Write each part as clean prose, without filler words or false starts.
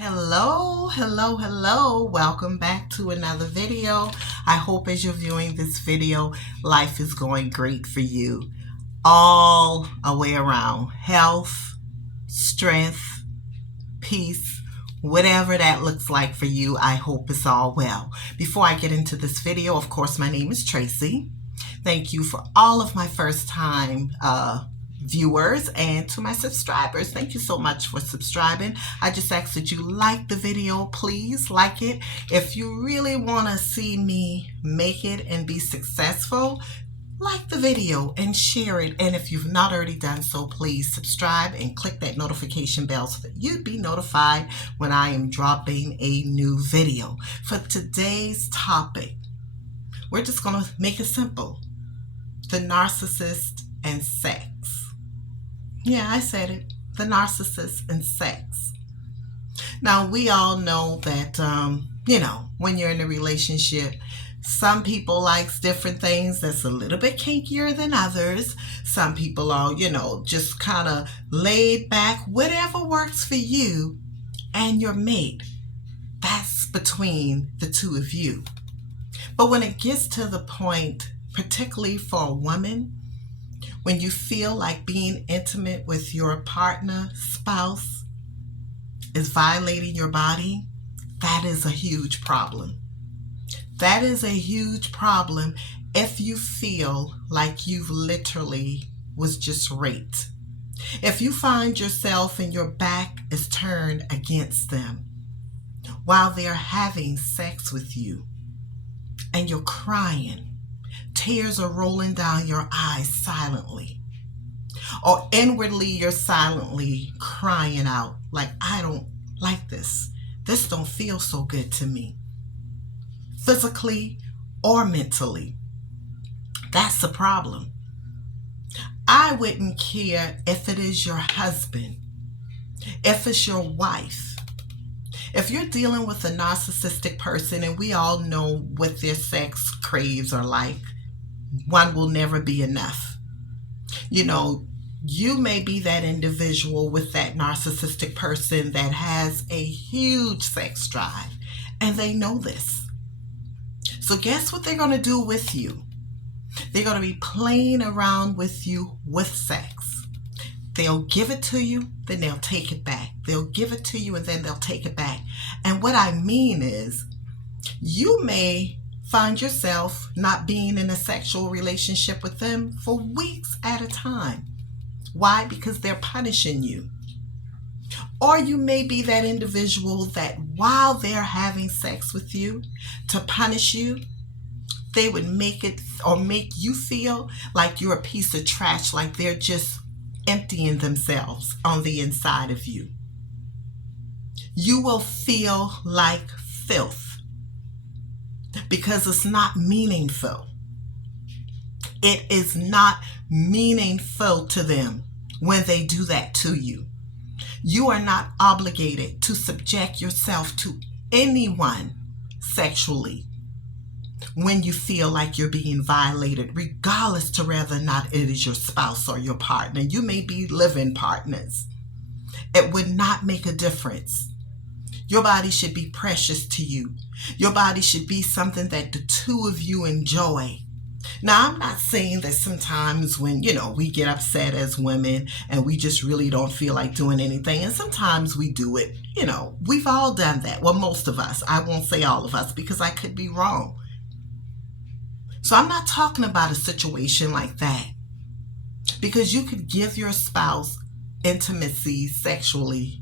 Hello. Welcome back to another video. I hope as you're viewing this video, life is going great for you. All a way around. Health, strength, peace, whatever that looks like for you, I hope it's all well. Before I get into this video, of course, my name is Tracy. Thank you for all of my first time viewers, and to my subscribers, thank you so much for subscribing. I just ask that you like the video. Please like it. If you really want to see me make it and be successful, like the video and share it. And if you've not already done so, please subscribe and click that notification bell so that you'd be notified when I am dropping a new video. For today's topic, we're just going to make it simple: the narcissist and sex. Yeah, I said it. The narcissist and sex. Now, we all know that, when you're in a relationship, some people likes different things that's a little bit kinkier than others. Some people are, just kind of laid back, whatever works for you and your mate. That's between the two of you. But when it gets to the point, particularly for a woman, when you feel like being intimate with your partner, spouse, is violating your body, that is a huge problem. That is a huge problem if you feel like you've literally was just raped. If you find yourself and your back is turned against them while they're having sex with you and you're crying, tears are rolling down your eyes silently, or inwardly you're silently crying out like, I don't like this. This don't feel so good to me, physically or mentally. That's the problem. I wouldn't care if it is your husband, if it's your wife. If you're dealing with a narcissistic person, and we all know what their sex craves are like, one will never be enough. You may be that individual with that narcissistic person that has a huge sex drive, and they know this. So guess what they're going to do with you? They're going to be playing around with you with sex. They'll give it to you, then they'll take it back. They'll give it to you, and then they'll take it back. And what I mean is, you may find yourself not being in a sexual relationship with them for weeks at a time. Why? Because they're punishing you. Or you may be that individual that while they're having sex with you, to punish you, they would make you feel like you're a piece of trash, like they're just emptying themselves on the inside of you. You will feel like filth because it's not meaningful. It is not meaningful to them when they do that to you. You are not obligated to subject yourself to anyone sexually when you feel like you're being violated, regardless to whether or not it is your spouse or your partner. You may be living partners. It would not make a difference. Your body should be precious to you. Your body should be something that the two of you enjoy. Now, I'm not saying that sometimes when, we get upset as women and we just really don't feel like doing anything, and sometimes we do it, we've all done that. Well, most of us. I won't say all of us because I could be wrong. So I'm not talking about a situation like that, because you could give your spouse intimacy sexually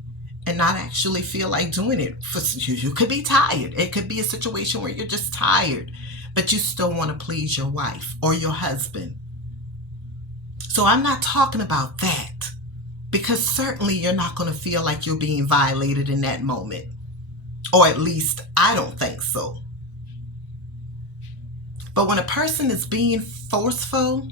and not actually feel like doing it. You could be tired. It could be a situation where you're just tired, but you still want to please your wife or your husband. So I'm not talking about that, because certainly you're not going to feel like you're being violated in that moment. Or at least I don't think so. But when a person is being forceful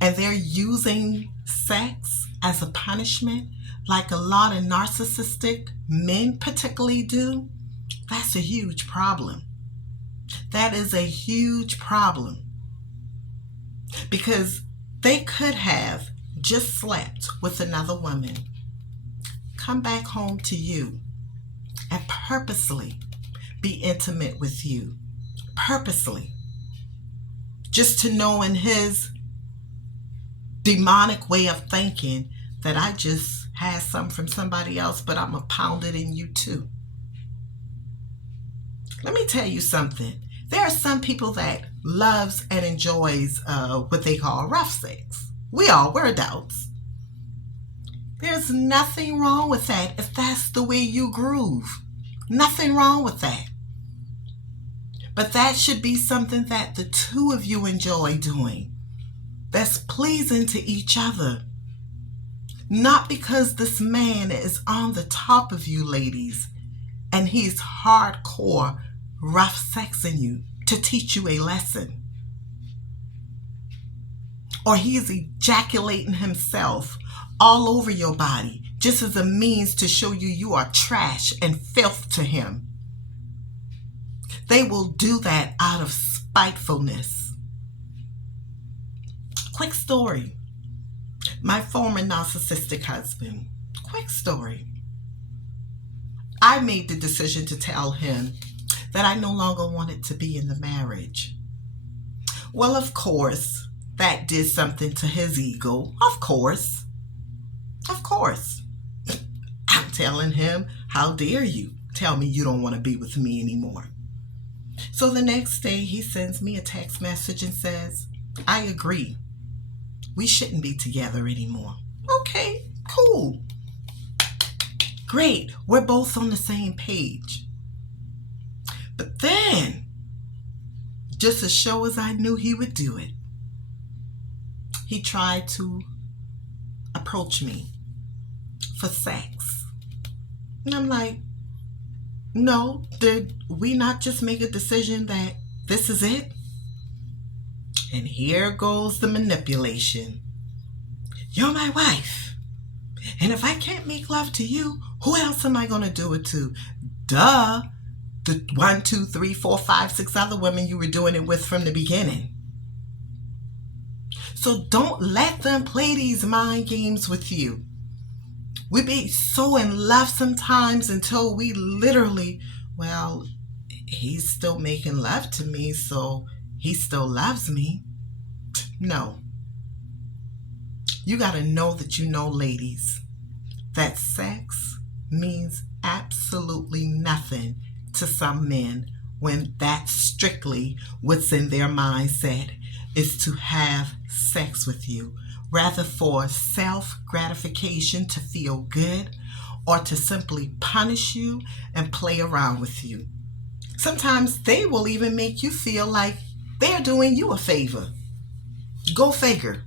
and they're using sex as a punishment, like a lot of narcissistic men particularly do, that's a huge problem. That is a huge problem, because they could have just slept with another woman, come back home to you, and purposely be intimate with you. Purposely. Just to know in his demonic way of thinking that I just had some from somebody else, but I'm going to pound it in you too. Let me tell you something. There are some people that loves and enjoys what they call rough sex. We're adults. There's nothing wrong with that if that's the way you groove. Nothing wrong with that. But that should be something that the two of you enjoy doing. That's pleasing to each other. Not because this man is on the top of you, ladies, and he's hardcore rough sexing you to teach you a lesson. Or he's ejaculating himself all over your body just as a means to show you you are trash and filth to him. They will do that out of spitefulness. Quick story. My former narcissistic husband. Quick story. I made the decision to tell him that I no longer wanted to be in the marriage. Well, of course, that did something to his ego. Of course. I'm telling him, how dare you tell me you don't want to be with me anymore? So the next day he sends me a text message and says, I agree. We shouldn't be together anymore. Okay, cool. Great. We're both on the same page. But then, just as sure as I knew he would do it, he tried to approach me for sex. And I'm like, no, did we not just make a decision that this is it? And here goes the manipulation. You're my wife. And if I can't make love to you, who else am I going to do it to? Duh. The 1, 2, 3, 4, 5, 6 other women you were doing it with from the beginning. So don't let them play these mind games with you. We be so in love sometimes until we literally, well, he's still making love to me, so he still loves me. No. You got to know that you know, ladies, that sex means absolutely nothing to some men when that's strictly what's in their mindset is to have sex with you, rather for self-gratification to feel good or to simply punish you and play around with you. Sometimes they will even make you feel like they're doing you a favor. Go figure.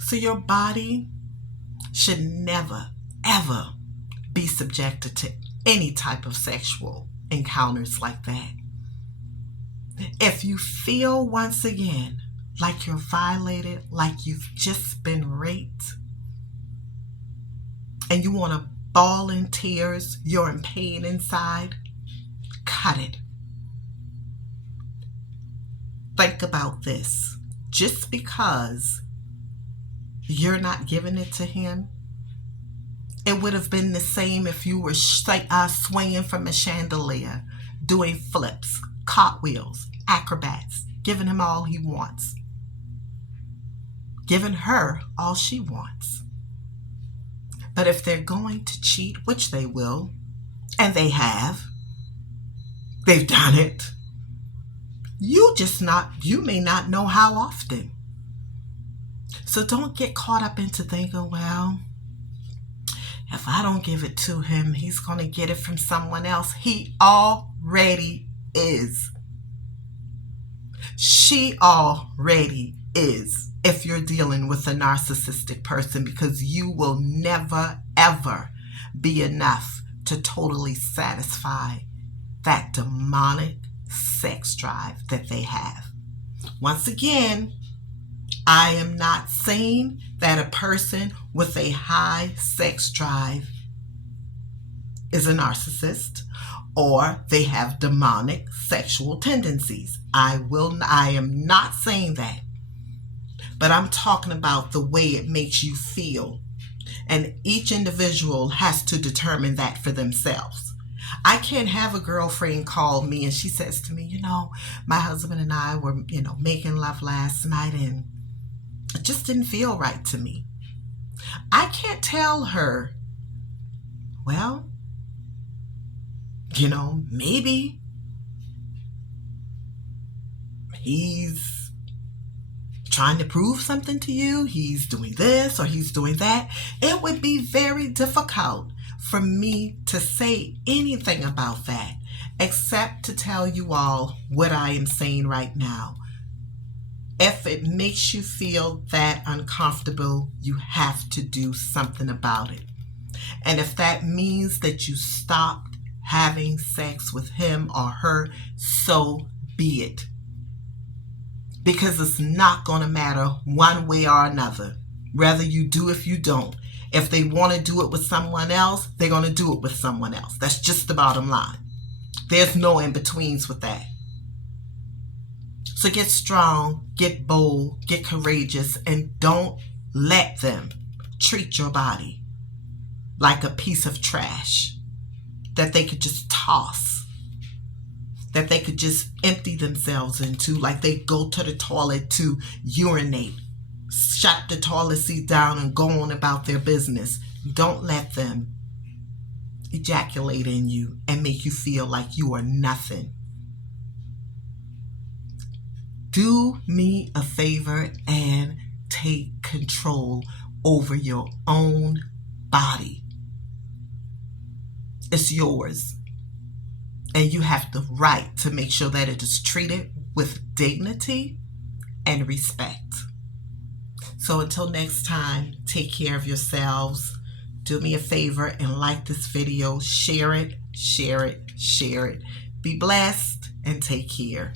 So your body should never, ever be subjected to any type of sexual encounters like that. If you feel once again like you're violated, like you've just been raped, and you want to bawl in tears, you're in pain inside, cut it. Think about this. Just because you're not giving it to him, it would have been the same if you were swinging from a chandelier, doing flips, cartwheels, acrobats, giving him all he wants, giving her all she wants. But if they're going to cheat, which they will, and they have, they've done it, you may not know how often. So don't get caught up into thinking, well, if I don't give it to him, he's going to get it from someone else. He already is. She already is, if you're dealing with a narcissistic person, because you will never, ever be enough to totally satisfy that demonic sex drive that they have. Once again, I am not saying that a person with a high sex drive is a narcissist or they have demonic sexual tendencies. I am not saying that. But I'm talking about the way it makes you feel. And each individual has to determine that for themselves. I can't have a girlfriend call me and she says to me, my husband and I were, making love last night and it just didn't feel right to me. I can't tell her, well, maybe he's trying to prove something to you. He's doing this or he's doing that. It would be very difficult for me to say anything about that, except to tell you all what I am saying right now. If it makes you feel that uncomfortable, you have to do something about it. And if that means that you stopped having sex with him or her, so be it. Because it's not going to matter one way or another, whether you do if you don't. If they want to do it with someone else, they're going to do it with someone else. That's just the bottom line. There's no in-betweens with that. So get strong, get bold, get courageous, and don't let them treat your body like a piece of trash that they could just toss, that they could just empty themselves into, like they go to the toilet to urinate, shut the toilet seat down and go on about their business. Don't let them ejaculate in you and make you feel like you are nothing. Do me a favor and take control over your own body. It's yours. And you have the right to make sure that it is treated with dignity and respect. So until next time, take care of yourselves. Do me a favor and like this video. Share it, share it, share it. Be blessed and take care.